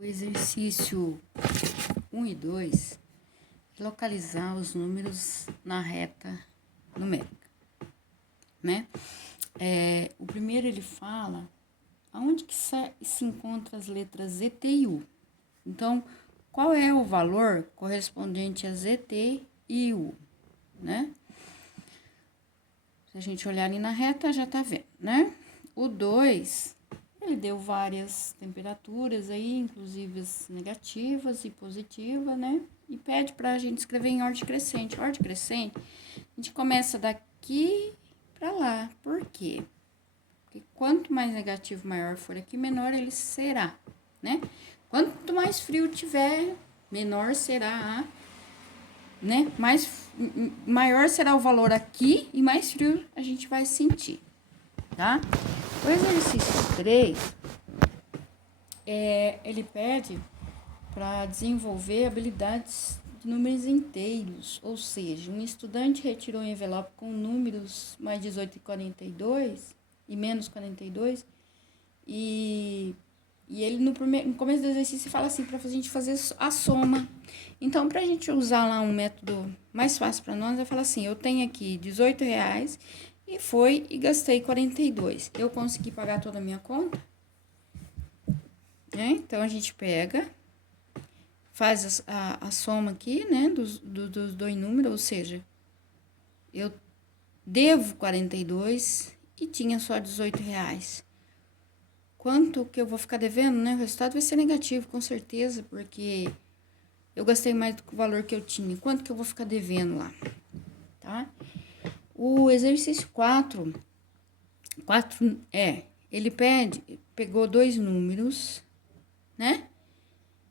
O exercício 1 e 2 é localizar os números na reta numérica, né? O primeiro ele fala aonde que se encontra as letras ZT e U. Então, qual é o valor correspondente a ZT e U, né? Se a gente olhar ali na reta, já tá vendo, né? O 2, ele deu várias temperaturas aí, inclusive as negativas e positivas, né? E pede pra gente escrever em ordem crescente. Ordem crescente, a gente começa daqui pra lá. Por quê? Porque quanto mais negativo maior for aqui, menor ele será, né? Quanto mais frio tiver, menor será né? Maior será o valor aqui e mais frio a gente vai sentir, tá? O exercício 3, ele pede para desenvolver habilidades de números inteiros, ou seja, um estudante retirou um envelope com números mais 18 e 42 e menos 42 e ele no começo do exercício fala assim, para a gente fazer a soma. Então, para a gente usar lá um método mais fácil para nós, vai falar assim, eu tenho aqui R$18 e gastei 42. Eu consegui pagar toda a minha conta? Então, a gente pega, faz a soma aqui, né, dos dois números, ou seja, eu devo 42 e tinha só R$18. Quanto que eu vou ficar devendo, né? O resultado vai ser negativo, com certeza, porque eu gastei mais do que o valor que eu tinha. Quanto que eu vou ficar devendo lá, tá? O exercício 4 ele pegou dois números, né?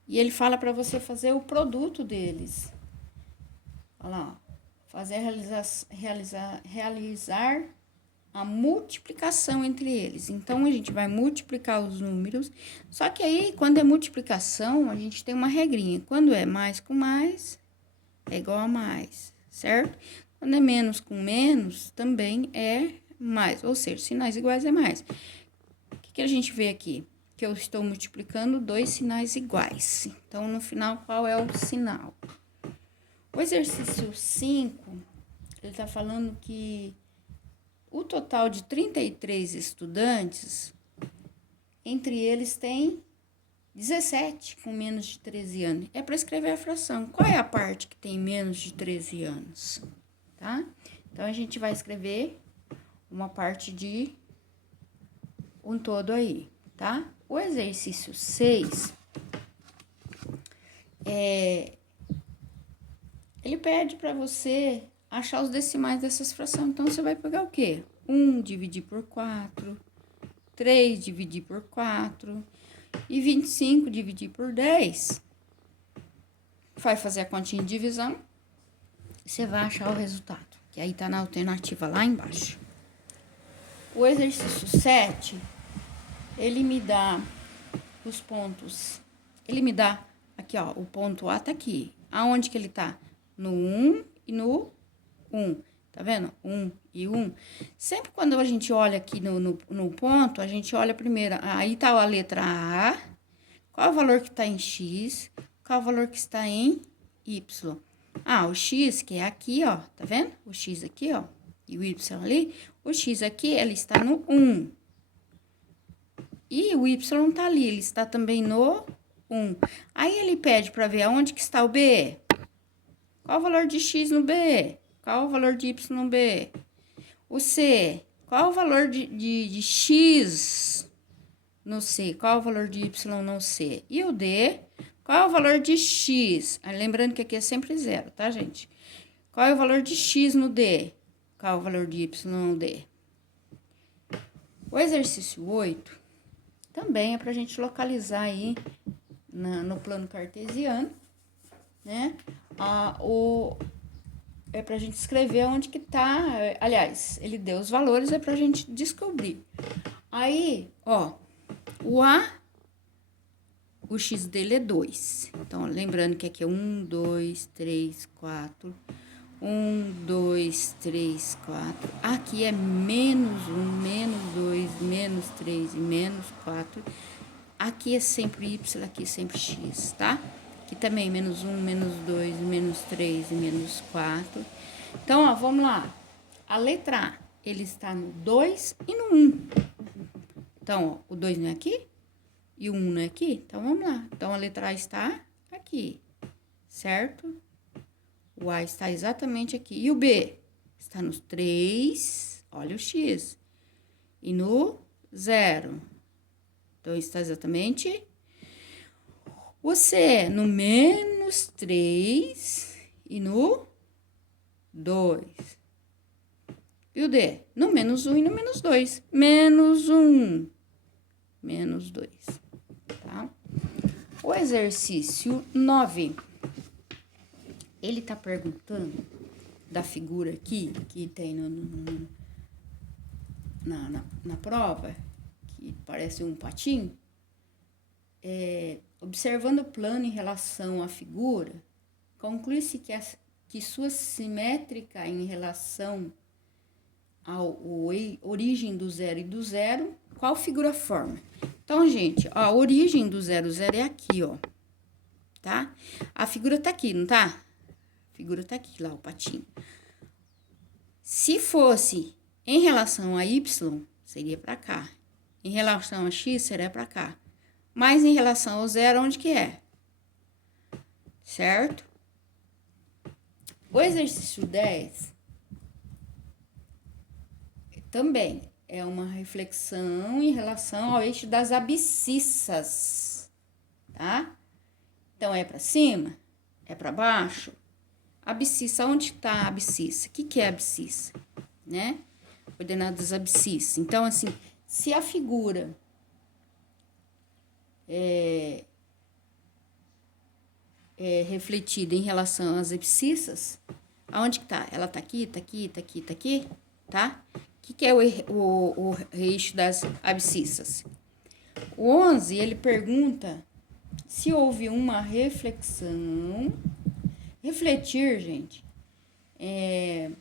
E ele fala para você fazer o produto deles. Olha lá, realizar a multiplicação entre eles. Então, a gente vai multiplicar os números. Só que aí, quando é multiplicação, a gente tem uma regrinha. Quando é mais com mais, é igual a mais, certo? Quando é menos com menos, também é mais. Ou seja, sinais iguais é mais. O que a gente vê aqui? Que eu estou multiplicando dois sinais iguais. Então, no final, qual é o sinal? O exercício 5, ele está falando que o total de 33 estudantes, entre eles tem 17 com menos de 13 anos. É para escrever a fração. Qual é a parte que tem menos de 13 anos? Tá? Então, a gente vai escrever uma parte de um todo aí, tá? O exercício 6, ele pede para você achar os decimais dessas frações. Então, você vai pegar o quê? 1 dividir por 4, 3 dividir por 4 e 25 dividir por 10. Vai fazer a continha de divisão, você vai achar o resultado, que aí tá na alternativa lá embaixo. O exercício 7, ele me dá os pontos, ele me dá aqui, ó, o ponto A tá aqui. Aonde que ele tá? No 1 e no 1. Tá vendo? 1 e 1. Sempre quando a gente olha aqui no ponto, a gente olha primeiro. Aí tá a letra A. Qual é o valor que tá em X? Qual é o valor que está em Y? O X, que é aqui, ó. Tá vendo? O X aqui, ó. E o Y ali. O X aqui, ele está no 1. E o Y tá ali. Ele está também no 1. Aí, ele pede para ver aonde que está o B. Qual o valor de X no B? Qual o valor de Y no B? O C, qual o valor de X no C? Qual o valor de Y no C? E o D, qual o valor de X? Lembrando que aqui é sempre zero, tá, gente? Qual é o valor de X no D? Qual o valor de Y no D? O exercício 8 também é pra gente localizar aí no plano cartesiano, né? É pra gente escrever onde que tá, aliás, ele deu os valores, é pra gente descobrir. Aí, ó, o X dele é 2. Então, lembrando que aqui é 1, 2, 3, 4. 1, 2, 3, 4. Aqui é menos 1, menos 2, menos 3 e menos 4. Aqui é sempre Y, aqui é sempre X, tá? Aqui também, menos 1, menos 2, menos 3 e menos 4. Então, ó, vamos lá. A letra A, ele está no 2 e no 1. Então, ó, o 2 não é aqui e o 1 não é aqui. Então, vamos lá. Então, a letra A está aqui, certo? O A está exatamente aqui. E o B? Está nos 3, olha o X, e no 0. Então, está exatamente. O C no menos 3 e no 2. E o D no menos 1 e no menos 2. Menos 1, menos 2. Tá? O exercício 9. Ele tá perguntando da figura aqui, que tem na prova, que parece um patinho. Observando o plano em relação à figura, conclui-se que sua simétrica em relação ao origem do 0 e do 0, qual figura forma? Então, gente, ó, a origem do 0, 0 é aqui, ó, tá? A figura tá aqui, não tá? A figura tá aqui, lá, o patinho. Se fosse em relação a y, seria pra cá. Em relação a x, seria pra cá. Mas em relação ao 0, onde que é? Certo? O exercício 10 também é uma reflexão em relação ao eixo das abscissas, tá? Então, é para cima? É para baixo? Abscissa, onde está a abscissa? O que é abscissa? Né? Coordenadas abscissas. Então, assim, se a figura é refletida em relação às abscissas, aonde que tá? Ela tá aqui, tá aqui, tá aqui, tá aqui, tá? O que é o eixo das abscissas? O 11, ele pergunta se houve uma reflexão. Refletir, gente, é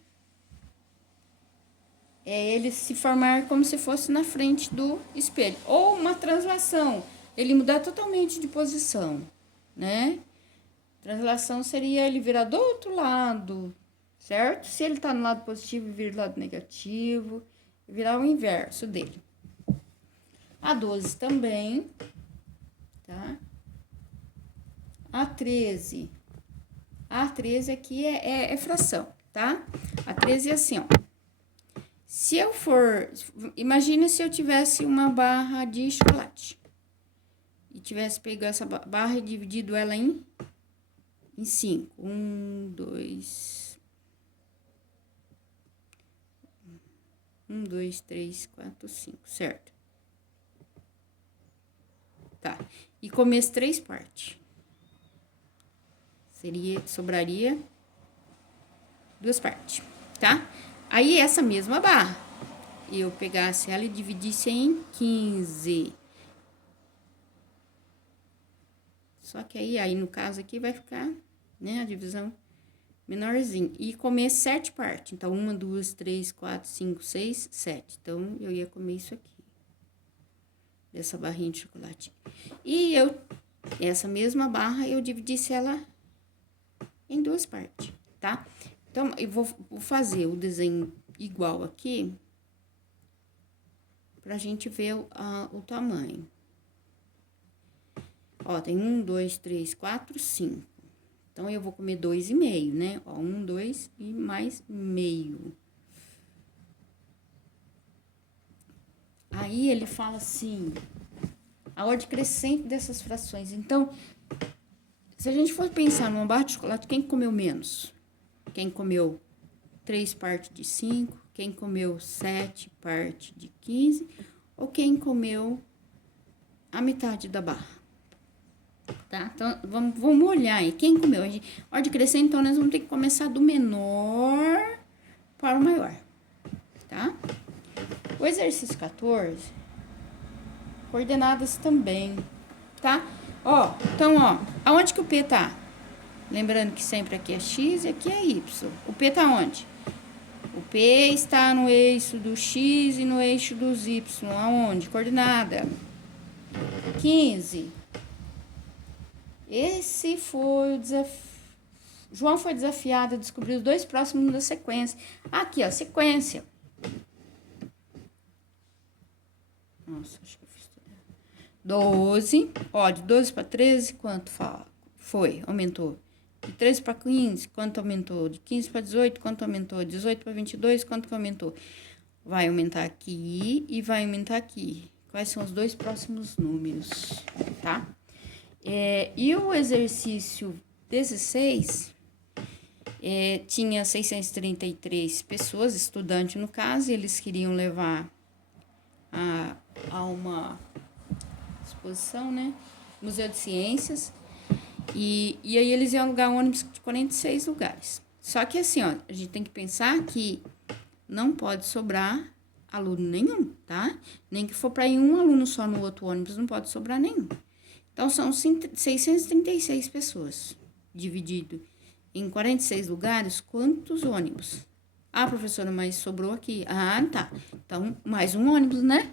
ele se formar como se fosse na frente do espelho. Ou uma translação, ele mudar totalmente de posição, né? Translação seria ele virar do outro lado, certo? Se ele tá no lado positivo, vira do lado negativo, virar o inverso dele. A 12 também, tá? A 13 aqui é fração, tá? A 13 é assim, ó. Se eu for... Imagina se eu tivesse uma barra de chocolate. E tivesse pegado essa barra e dividido ela em 5. 1, 2... 1, 2, 3, 4, 5, certo? Tá. E começo 3 partes. Sobraria 2 partes, tá? Aí, essa mesma barra, eu pegasse ela e dividisse em 15. Só que aí no caso aqui, vai ficar, né, a divisão menorzinha. E comer 7 partes. Então, 1, 2, 3, 4, 5, 6, 7. Então, eu ia comer isso aqui. Dessa barrinha de chocolate. E essa mesma barra, eu dividisse ela em 2 partes, tá? Então, eu vou fazer o desenho igual aqui, pra gente ver o tamanho. Ó, tem 1, 2, 3, 4, 5. Então, eu vou comer 2,5, né? Ó, 1, 2 e mais meio. Aí, ele fala assim, a ordem crescente dessas frações. Então, se a gente for pensar numa barra de chocolate, quem comeu menos? Quem comeu 3 partes de 5, quem comeu 7 partes de 15, ou quem comeu a metade da barra, tá? Então, vamos olhar aí, quem comeu. Ordem crescente, então, nós vamos ter que começar do menor para o maior, tá? O exercício 14, coordenadas também, tá? Ó, então, ó, aonde que o P tá? Lembrando que sempre aqui é X e aqui é Y. O P tá onde? O P está no eixo do X e no eixo dos Y. Aonde? Coordenada. 15. Esse foi o desafio. João foi desafiado a descobrir os 2 próximos da sequência. Aqui, ó, sequência. Nossa, acho que eu fiz tudo errado. 12. Ó, de 12 para 13, quanto foi? Aumentou. De 13 para 15, quanto aumentou? De 15 para 18, quanto aumentou? De 18 para 22, quanto que aumentou? Vai aumentar aqui e vai aumentar aqui. Quais são os 2 próximos números, tá? E o exercício 16 tinha 633 pessoas, estudantes no caso, e eles queriam levar a uma exposição, né? Museu de Ciências. E aí eles iam alugar um ônibus de 46 lugares. Só que assim, ó, a gente tem que pensar que não pode sobrar aluno nenhum, tá? Nem que for para ir um aluno só no outro ônibus, não pode sobrar nenhum. Então, são 636 pessoas, dividido em 46 lugares, quantos ônibus? Ah, professora, mas sobrou aqui. Ah, tá. Então, mais um ônibus, né?